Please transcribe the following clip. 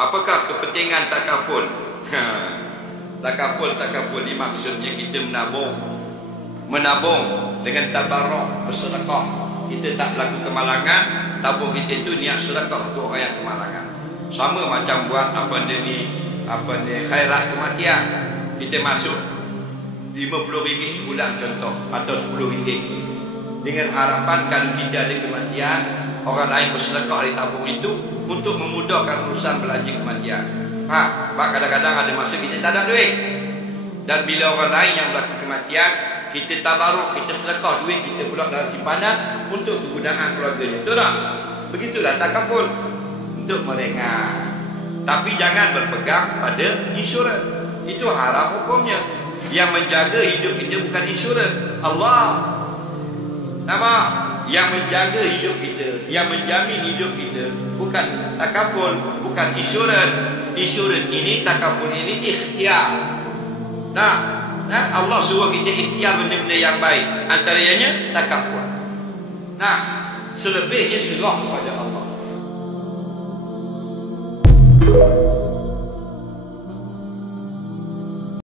Apakah kepentingan takaful? Takaful ni maksudnya kita menabung dengan tabarruk, bersedekah. Kita tak berlaku kemalangan, tabung kita itu niat sedekah untuk orang yang kemalangan. Sama macam buat khairat kematian. Kita masuk RM50 sebulan contoh, atau RM10, dengan harapan kalau kita ada kematian, orang lain bersedekah dari tabung itu untuk memudahkan urusan belanja kematian. Sebab kadang-kadang ada masa kita tak ada duit, dan bila orang lain yang berlaku kematian, kita tabaruk, kita sedekah duit kita pula dalam simpanan untuk kegunaan keluarganya. Betul tak? Begitulah takaful, untuk meringan. Tapi jangan berpegang pada insurans. Itu haram hukumnya. Yang menjaga hidup kita bukan insurans, Allah. Nampak? Yang menjaga hidup kita, yang menjamin hidup kita bukan takaful, bukan insurans. Insurans ini, takaful ini ikhtiar. Allah suruh kita ikhtiar benda-benda yang baik, antaranya takaful. Selebihnya serah kepada Allah.